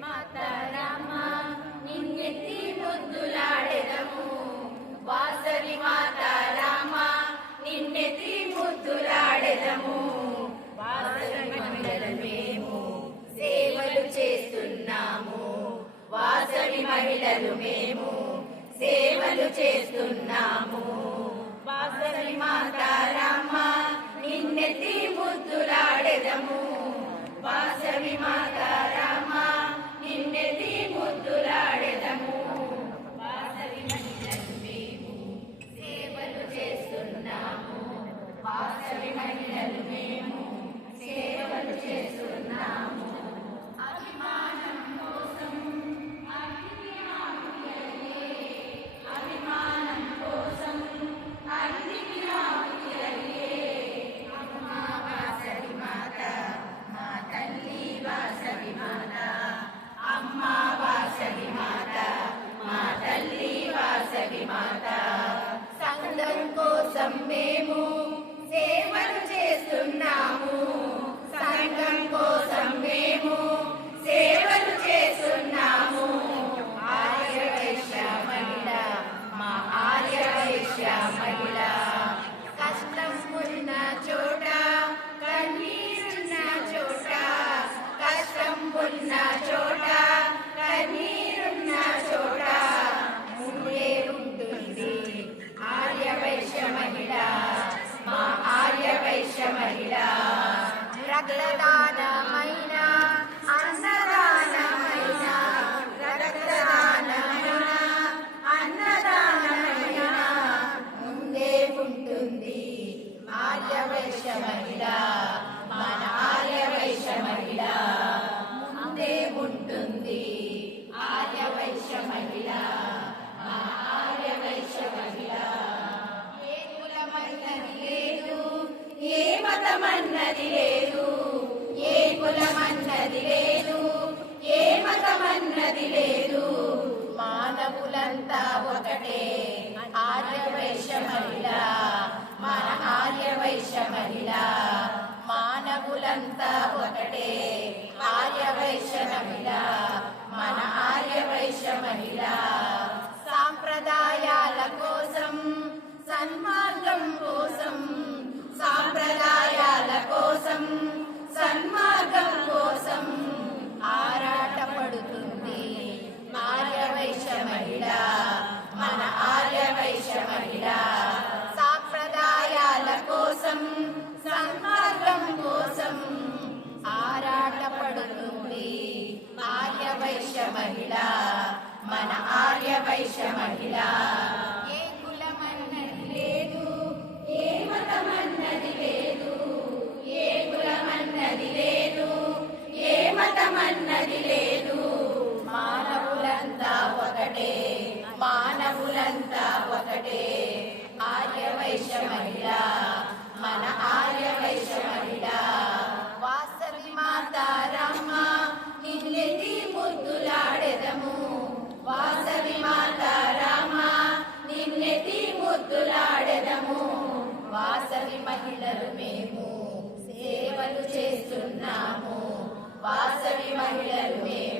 మాతారామ నిన్నెత్తి ముద్దులాడెదము. వాసవి నిన్నెత్తి ముద్దులాడెదము. వాసవి మహిళలు మేము సేవలు చేస్తున్నాము. వాసవి మహిళలు మేము సేవలు చేస్తున్నాము. వాసవి మాతారామ నిన్నెత్తి ముద్దులాడెదము. వాసవి మహిళలు మేము సేవలు చేస్తున్నాము అభిమానం కోసం అభిమానం కోసం అమ్మా వాసవి మాత మా తల్లి వాసవి మాత అమ్మా వాసవి మాత మా తల్లి వాసవి మాత సంఘం కోసం మేము ఆర్య వైశ్య మహిళ మన ఆర్యవైశ్య మహిళ ముందే ఉంటుంది. ఆర్యవైశ్య మహిళ మన ఆర్యవైశ్య మహిళ ఏ కులమన్నది లేదు ఏ మతమన్నది లేదు ఏ కులమన్నది లేదు ఏ మతమన్నది లేదు. మానవులంతా ఒకటే ఆర్యవైశ్య మహిళ మానవులంతా ఒకటే. ఆర్య మహిళ మన ఆర్య వైశ్య మహిళ వాసవి మహిళలు మేము సేవలు చేస్తున్నాము. వాసవి మహిళలు మేము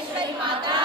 परमेश्वरी माता